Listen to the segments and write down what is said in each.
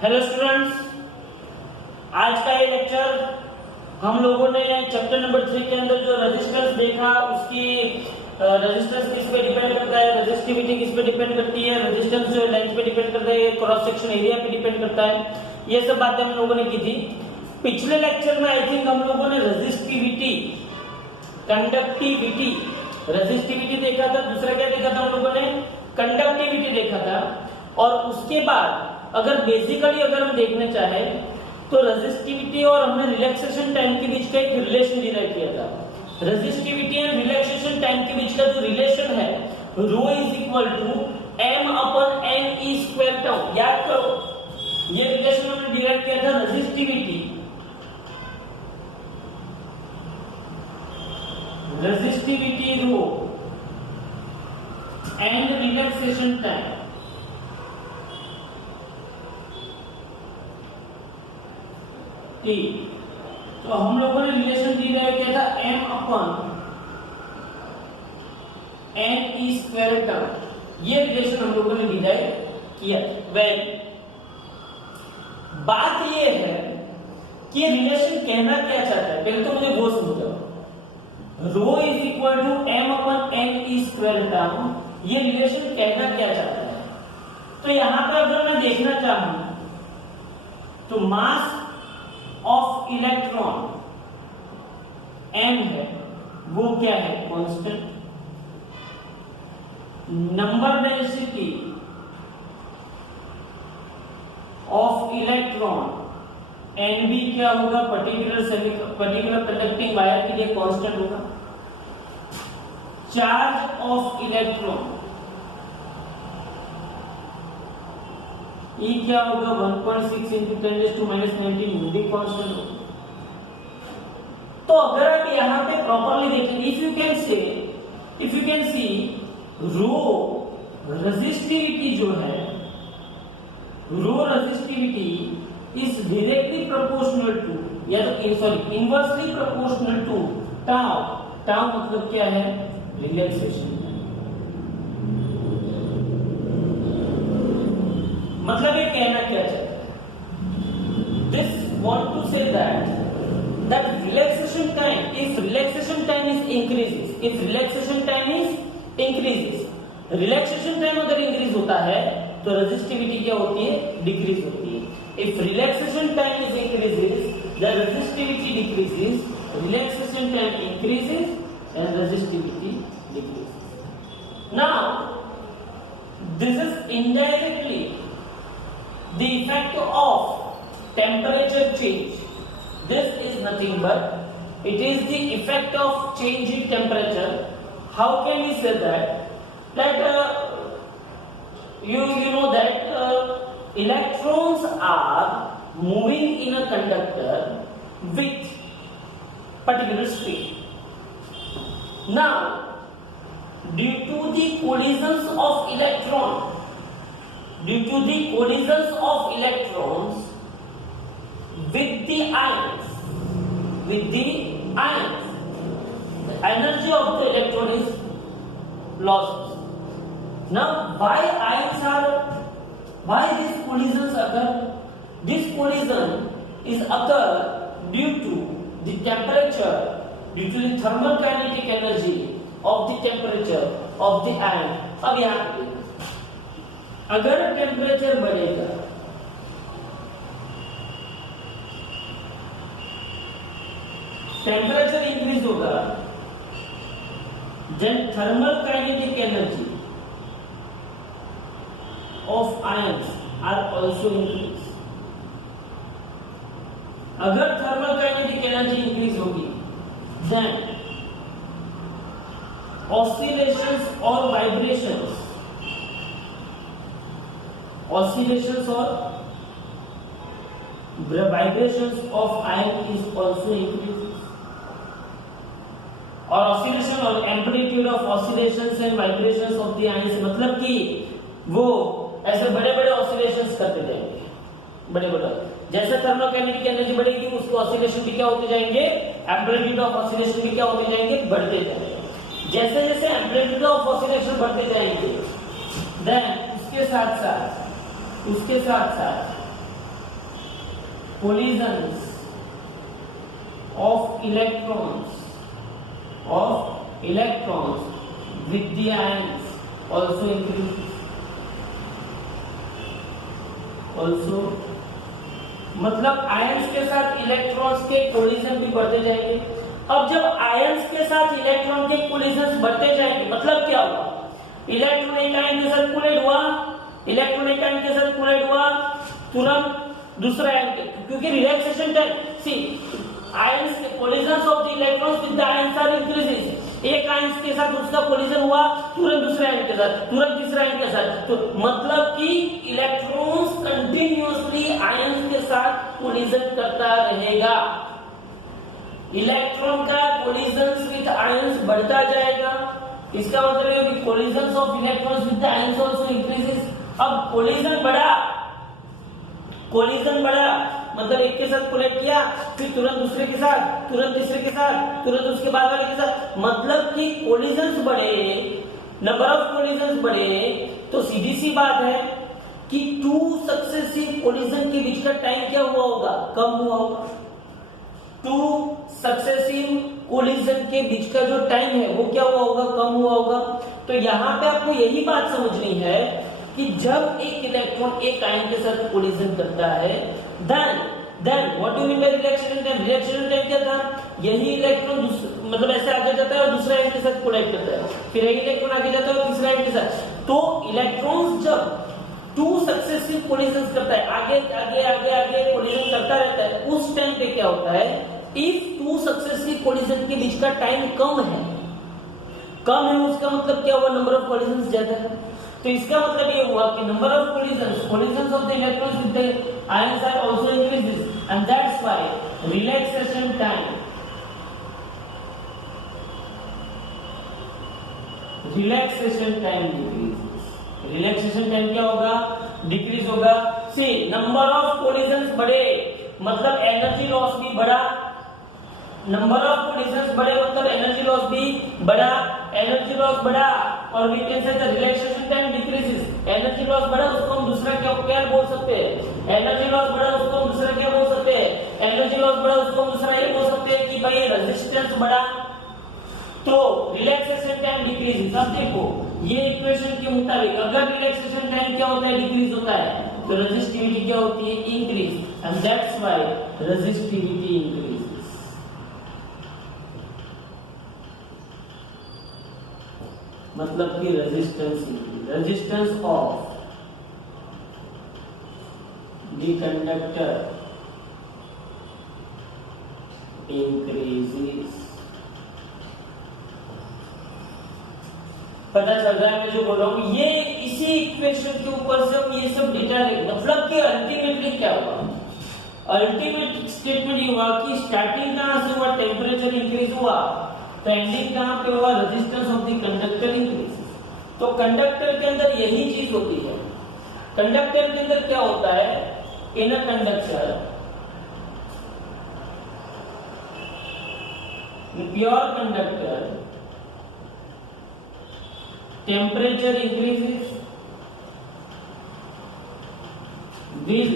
Hello students, आज का ये लेक्चर हम लोगों ने चैप्टर नंबर 3 के अंदर जो रेजिस्टेंस देखा उसकी रेजिस्टेंस किस पे डिपेंड करता है, रेजिस्टिविटी किस पे डिपेंड करती है, रेजिस्टेंस जो लेंथ पे डिपेंड करता है, क्रॉस सेक्शन एरिया पे डिपेंड करता है, ये सब बातें हम लोगों ने की थी। पिछले लेक्चर में आई थिंक हम लोगों ने रेजिस्टिविटी, कंडक्टिविटी, रेजिस्टिविटी देखा था, दूसरा क्या देखा था हम लोगों ने, कंडक्टिविटी देखा था। और उसके बाद अगर बेसिकली हम देखना चाहे तो रेजिस्टिविटी और हमने रिलैक्सेशन टाइम के बीच का एक रिलेशन डिराइव किया था। रेजिस्टिविटी एंड रिलैक्सेशन टाइम के बीच का जो रिलेशन है rho is equal to m upon n e square tau. याद करो, ये रिलेशन हमने डिराइव किया था resistivity rho and relaxation time. तो हम लोगों ने रिलेशन डिराइव किया था m upon n e square term. ये रिलेशन हम लोगों ने डिराइव किया। वेल, बात ये है कि ये रिलेशन कहना क्या चाहता है, पहले तो मुझे वो समझाओ। Rho is equal to m upon n e square term, ये रिलेशन कहना क्या चाहता है? तो यहां पर अगर मैं देखना चाहूं तो मास ऑफ इलेक्ट्रॉन m है, वो क्या है? Constant. Number density of electron Nb क्या होगा? पर्टिकुलर कंडक्टिंग वायर के लिए कांस्टेंट होगा। चार्ज ऑफ इलेक्ट्रॉन E क्या होगा? 1.6 into 10⁻⁻⁹ भी कांस्टेंट होगा। तो अगर आप यहाँ पे प्रॉपर्ली देखें, if you can see rho resistivity जो है, rho resistivity is directly proportional to, या तो inversely proportional to tau. Tau मतलब क्या है? रिलैक्सेशन। मतलब ये कहना क्या चाहता है? This want to say that relaxation time, if relaxation time is increases, relaxation time अगर इंक्रीज होता है तो रेजिस्टिविटी क्या होती है? डिक्रीज होती है। If relaxation time is increases, the resistivity decreases, relaxation time increases and resistivity decreases. Now this is indirectly the effect of temperature change. This is nothing but it is the effect of change in temperature. How can we say that you know that electrons are moving in a conductor with particular speed. Now due to the collisions of electrons with the ions, the energy of the electron is lost. Now why these collisions occur? This collision is occur due to the temperature, due to the thermal kinetic energy of the temperature of the ion. अब यहाँ अगर temperature बढ़ेगा, temperature increase होगा, then thermal kinetic energy of ions are also increase. अगर thermal kinetic energy increase होगी, then oscillations और vibrations, oscillations or vibrations of ion is also increases, और oscillation और amplitude of oscillations and vibrations of the ions, मतलब कि वो ऐसे बड़े बड़े oscillations करते जाएंगे, बड़े बड़े। जैसे थर्मल काइनेटिक एनर्जी बढ़ेगी उसको oscillation भी क्या होते जाएंगे? amplitude of oscillation भी क्या होते जाएंगे? बढ़ते जाएंगे। जैसे जैसे amplitude of oscillation बढ़ते जाएंगे, then उसके साथ साथ collisions of electrons with the ions also increases. Also मतलब आयंस के साथ इलेक्ट्रॉन्स के कोलिजन भी बढ़ते जाएंगे। अब जब आयंस के साथ इलेक्ट्रॉन के कोलिजन बढ़ते जाएंगे मतलब क्या हुआ, इलेक्ट्रॉन एक आयन के साथ कोलाइड हुआ, इलेक्ट्रॉन एक आयन के साथ कोलाइड हुआ, तुरंत दूसरा आयन के, क्योंकि रिलैक्सेशन टाइम सी आयंस के collision of the electrons with the ions are increases. एक आयन के साथ उसका कोलिजन हुआ, तुरंत दूसरे आयन के साथ, तुरंत तीसरे आयन के साथ, तो मतलब कि इलेक्ट्रॉन्स कंटिन्यूअसली आयंस के साथ कोलिजन करता रहेगा। इलेक्ट्रॉन का कोलिजन विद आयंस बढ़ता जाएगा, इसका मतलब है कि collision of electrons with ions also increases. अब कोलिजन बढ़ा मतलब एक के साथ कोलाइड किया, फिर तुरंत दूसरे के साथ, तुरंत तीसरे के साथ, तुरंत उसके बाद वाले के साथ, मतलब कि कोलिजन्स बढ़े, नंबर ऑफ कोलिजन्स बढ़े, तो सीधी सी बात है कि 2 सक्सेसिव कोलिजन के बीच का टाइम क्या हुआ होगा, कम हुआ होगा। 2 सक्सेसिव कोलिजन के बीच का जो टाइम है वो क्या हुआ होगा, कम हुआ होगा। तो यहाँ पे आपको यही बात समझनी है कि जब एक इलेक्ट्रॉन एक आयन के साथ कोलिजन करता है, then what do you mean by relaxation time? Relaxation time क्या था, यही इलेक्ट्रॉन मतलब ऐसे आगे जाता है और दूसरा आयन के साथ कोलाइड करता है, फिर यही इलेक्ट्रॉन आगे जाता है और तीसरा आयन के साथ। तो इलेक्ट्रॉन्स जब 2 सक्सेसिव कोलिजन करता है, आगे आगे आगे आगे कोलिजन करता रहता है, उस टाइम पे क्या होता है, इफ 2 सक्सेसिव कोलिजन के बीच का टाइम कम है, उसका मतलब क्या हुआ, नंबर ऑफ कोलिजन ज्यादा है। तो इसका मतलब ये हुआ कि number of collision of the electrons with the ions are also increases, and that's why relaxation time decreases. Relaxation time क्या होगा, डिक्रीज होगा। सी नंबर ऑफ कोलिजन बढ़े मतलब एनर्जी लॉस भी बढ़ा, नंबर ऑफ कोलिजन बढ़े मतलब एनर्जी लॉस भी बढ़ा, एनर्जी लॉस बढ़ा और we can say the relaxation time decreases. Energy loss बढ़ा उसको हम दूसरा क्या बोल सकते हैं, एनर्जी लॉस बढ़ा उसको हम दूसरा क्या बोल सकते हैं, एनर्जी लॉस बढ़ा उसको हम दूसरा ये बोल सकते हैं कि भाई रेजिस्टेंस बढ़ा, तो रिलैक्सेशन टाइम डिक्रीजेस। अब देखो ये इक्वेशन के मुताबिक अगर रिलैक्सेशन टाइम क्या होता है, डिक्रीज होता है, तो रेजिस्टिविटी क्या होती है, increase, and that's why resistivity increases. मतलब कि resistance of the conductor increases. पता चल रहा है मैं जो बोल रहा हूं, ये इसी इक्वेशन के ऊपर से हम ये सब डेटा ले, मतलब कि अल्टीमेटली क्या हुआ, अल्टीमेट स्टेटमेंट ये हुआ कि स्टार्टिंग कहां से हुआ, टेम्परेचर इंक्रीज हुआ, तो एंडिंग कहां पे हुआ, resistance of the conductor increase. तो कंडक्टर के अंदर यही चीज होती है, कंडक्टर के अंदर क्या होता है, in a conductor pure conductor temperature increases will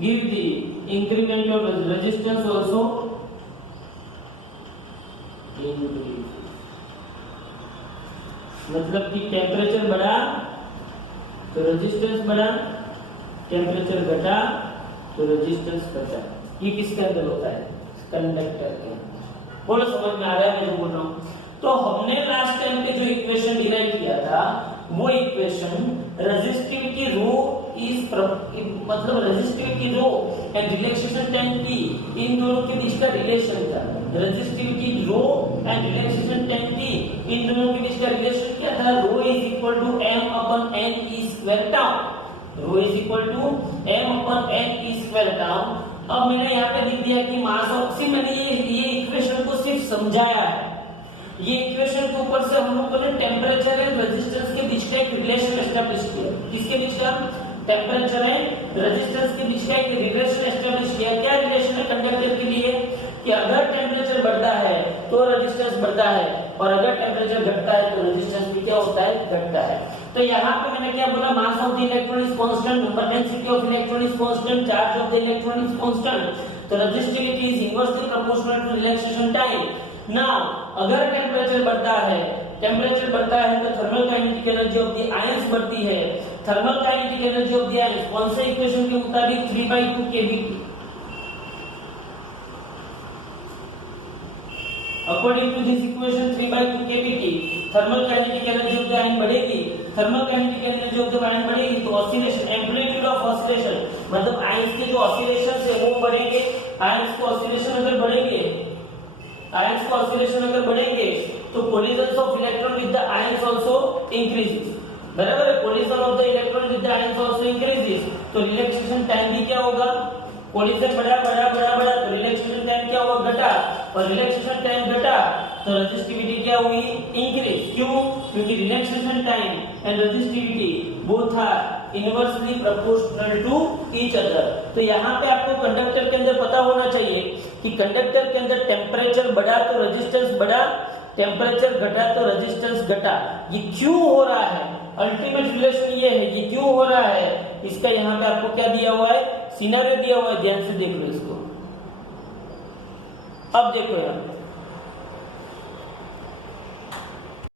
give the increment of resistance also increase। मतलब कि टेम्परेचर बढ़ा तो रेजिस्टेंस बढ़ा, टेम्परेचर घटा तो रेजिस्टेंस घटा। ये किसके अंदर होता है, कंडक्टर के अंदर। बोलो समझ में आ रहा है मैं जो बोल रहा हूँ। तो हमने लास्ट टाइम पे जो इक्वेशन डिराइव किया था वो इक्वेशन रेजिस्टिविटी रो इज मतलब resistivity rho and relaxation time T, इन दोनों के बीच का रिलेशन था। Resistivity rho and relaxation time T, इन दोनों के बीच का रिलेशन क्या था, rho is equal to m upon n e square tau, rho is equal to m upon n e square tau. अब मैंने यहाँ पे लिख दिया कि मास ऑफ, सिर्फ मैंने ये इक्वेशन को सिर्फ समझाया है। ये इक्वेशन के ऊपर से हम लोगों ने टेम्परेचर एंड रेजिस्टेंस के बीच का एक रिलेशन एस्टेब्लिश किया। किसके बीच का, टेम्परेचर एंड रेजिस्टेंस के बीच का एक रिलेशन एस्टेब्लिश किया। क्या रिलेशन है कंडक्टर के लिए, कि अगर टेम्परेचर बढ़ता है तो रेजिस्टेंस बढ़ता है, और अगर टेम्परेचर घटता है तो रेजिस्टेंस भी क्या होता है, घटता है। तो यहाँ पे मैंने क्या बोला, mass of the electron is constant, number density of electron is constant, charge of the electron is constant, तो resistivity is inversely proportional to relaxation time. Now अगर टेम्परेचर बढ़ता है तो thermal kinetic energy of the ions बढ़ती है। Thermal kinetic energy of the ions कौन से equation के मुताबिक, 3/2 kBT। According to this equation 3/2 kBT, thermal kinetic energy of the ion बढ़ेगी, thermal kinetic energy of the ion बढ़ेगी तो oscillation, amplitude of oscillation मतलब आयंस के जो ऑसिलेशन है वो बढ़ेंगे। आयंस के ऑसिलेशन अगर बढ़ेंगे तो collision of electron with the ions also increases, बराबर है। Collision of the electron with the ions also increases, तो रिलैक्सेशन टाइम भी क्या होगा, कोलिजन बढ़ा तो रिलैक्सेशन टाइम क्या होगा, घटा, और रिलैक्सेशन टाइम घटा तो रेजिस्टिविटी क्या हुई, इंक्रीज। क्यों, क्योंकि relaxation time and resistivity both are inversely proportional to each other. तो यहाँ पे आपको कंडक्टर के अंदर पता होना चाहिए कि कंडक्टर के अंदर टेम्परेचर बढ़ा तो रेजिस्टेंस बढ़ा, टेम्परेचर घटा तो रेजिस्टेंस घटा। ये क्यों हो रहा है, अल्टीमेट रिलेशन ये है, ये क्यों हो रहा है, इसका यहाँ पे आपको क्या दिया हुआ है, सिनेरियो दिया हुआ है, ध्यान से देख लो इसको। अब देखो यहाँ